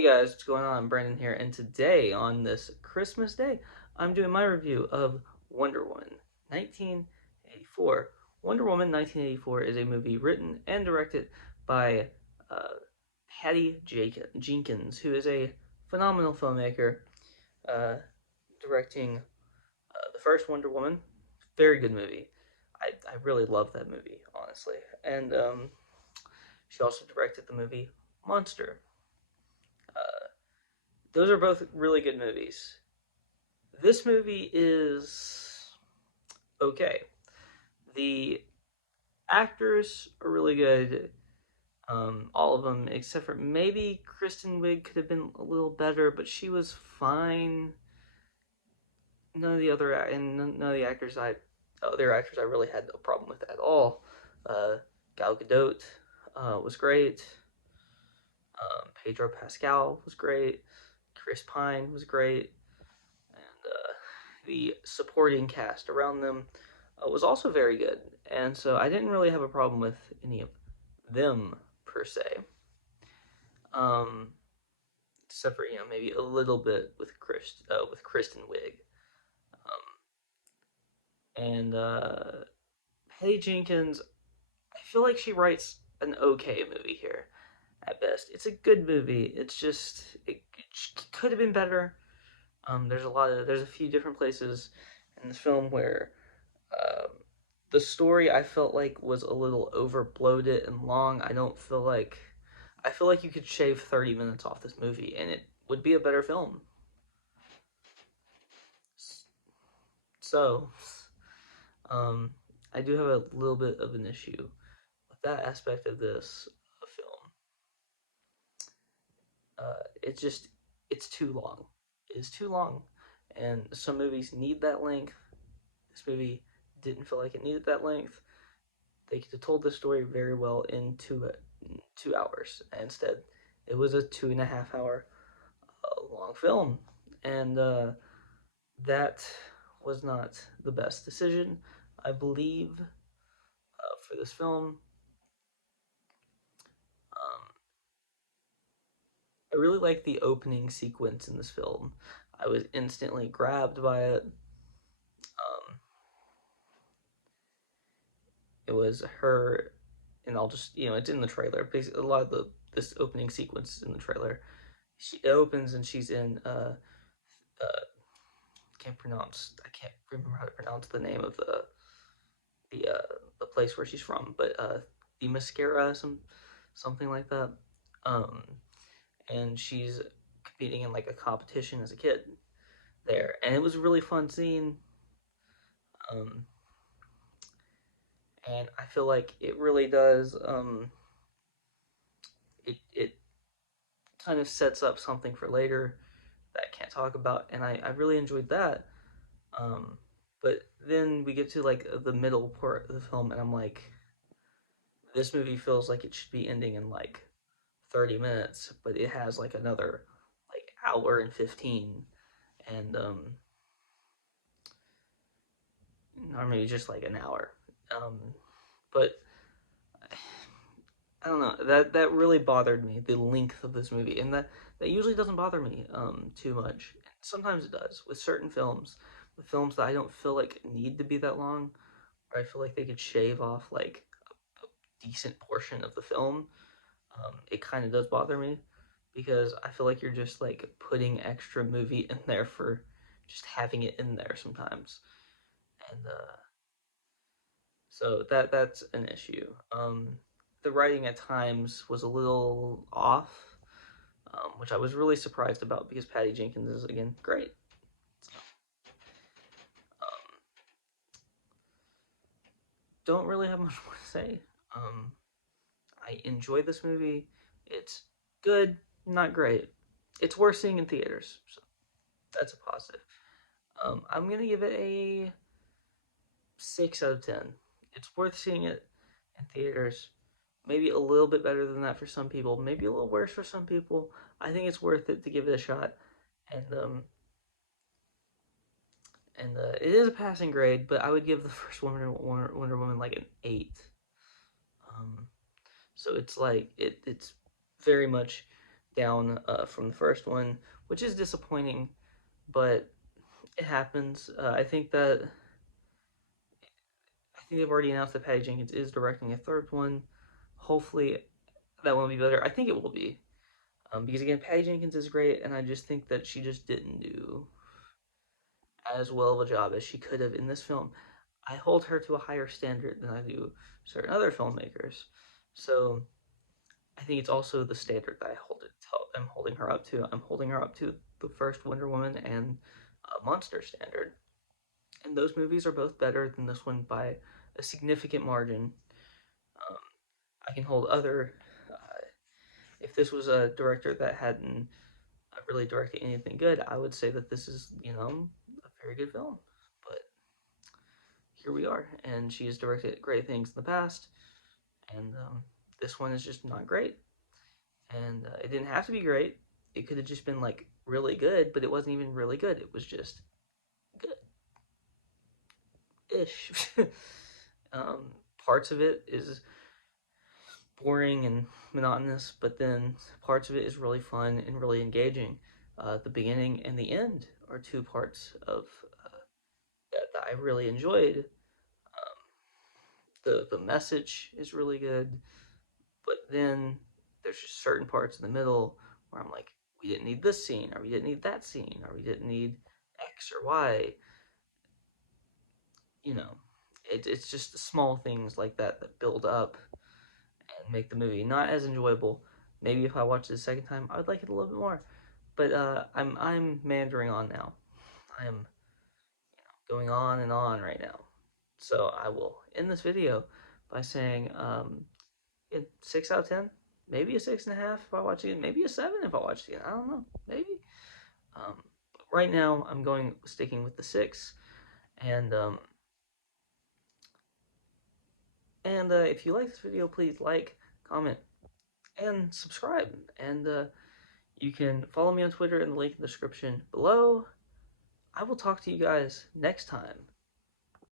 Hey guys, what's going on? I'm Brandon here, and today, on this Christmas Day, I'm doing my review of Wonder Woman 1984. Wonder Woman 1984 is a movie written and directed by uh, Patty Jenkins, who is a phenomenal filmmaker, uh, directing the first Wonder Woman. Very good movie. I really love that movie, honestly. And she also directed the movie Monster. Uh, those are both really good movies. This movie is okay. The actors are really good. All of them, except for maybe Kristen Wiig could have been a little better, but she was fine. None of the other actors I really had no problem with at all. Uh, Gal Gadot was great. Pedro Pascal was great. Chris Pine was great. And the supporting cast around them was also very good, and so I didn't really have a problem with any of them per se, um, except for maybe a little bit with Kristen Wiig, and Patty Jenkins. I feel like she writes an okay movie here at best. It's a good movie. It's just it could have been better. There's a few different places in this film where Um, the story I felt like was a little over bloated and long. I feel like you could shave 30 minutes off this movie and it would be a better film. So, um, I do have a little bit of an issue with that aspect of this film. It's too long. It's too long, and some movies need that length. This movie didn't feel like it needed that length. They could have told the story very well in 2 hours. Instead, it was a 2.5 hour long film, and that was not the best decision, I believe, for this film. I really like the opening sequence in this film. I was instantly grabbed by it. It was her, and I'll just it's in the trailer. Basically, a lot of the this opening sequence is in the trailer. She opens and she's in uh I can't remember how to pronounce the name of the place where she's from, but the mascara, something like that. Um, and she's competing in like a competition as a kid there, and it was a really fun scene. Um, and I feel like it really does. It kind of sets up something for later that I can't talk about, and I really enjoyed that. Um, but then we get to like the middle part of the film, and I'm like, this movie feels like it should be ending in like 30 minutes, but it has like another like hour and 15, and or maybe just like an hour. Um, but I don't know, that really bothered me, the length of this movie, and that usually doesn't bother me too much. Sometimes it does with certain films, with films that I don't feel like need to be that long, or I feel like they could shave off like a decent portion of the film. It kind of does bother me because I feel like you're just like putting extra movie in there for just having it in there sometimes, and so that's an issue. The writing at times was a little off, which I was really surprised about because Patty Jenkins is again great. So, um, don't really have much more to say. Um, I enjoy this movie. It's good, not great. It's worth seeing in theaters, so that's a positive. I'm gonna give it a 6 out of 10. It's worth seeing it in theaters. Maybe a little bit better than that for some people. Maybe a little worse for some people. I think it's worth it to give it a shot. And it is a passing grade, but I would give the first Wonder Woman like an 8. Um, so it's like it's very much down from the first one, which is disappointing, but it happens. I think they've already announced that Patty Jenkins is directing a third one. Hopefully, that one will be better. I think it will be, because again, Patty Jenkins is great, and I just think that she just didn't do as well of a job as she could have in this film. I hold her to a higher standard than I do certain other filmmakers. So I think it's also the standard that I'm holding her up to. I'm holding her up to the first Wonder Woman and Monster standard, and those movies are both better than this one by a significant margin. Um, I can hold other. If this was a director that hadn't really directed anything good, I would say that this is, a very good film. But here we are, and she has directed great things in the past, and this one is just not great. And it didn't have to be great. It could have just been like really good, but it wasn't even really good. It was just good-ish. um, Parts of it is boring and monotonous, but then parts of it is really fun and really engaging. The beginning and the end are two parts of that I really enjoyed. The message is really good, but then there's just certain parts in the middle where I'm like, we didn't need this scene, or we didn't need that scene, or we didn't need X or Y. You know, it's just the small things like that that build up and make the movie not as enjoyable. Maybe if I watched it a second time, I would like it a little bit more. But I'm meandering on now. I am going on and on right now. So I will end this video by saying 6 out of 10, maybe a 6.5 if I watch it again, maybe a 7 if I watch it again. I don't know, maybe. But right now I'm sticking with the 6, and if you like this video, please like, comment, and subscribe. And you can follow me on Twitter in the link in the description below. I will talk to you guys next time.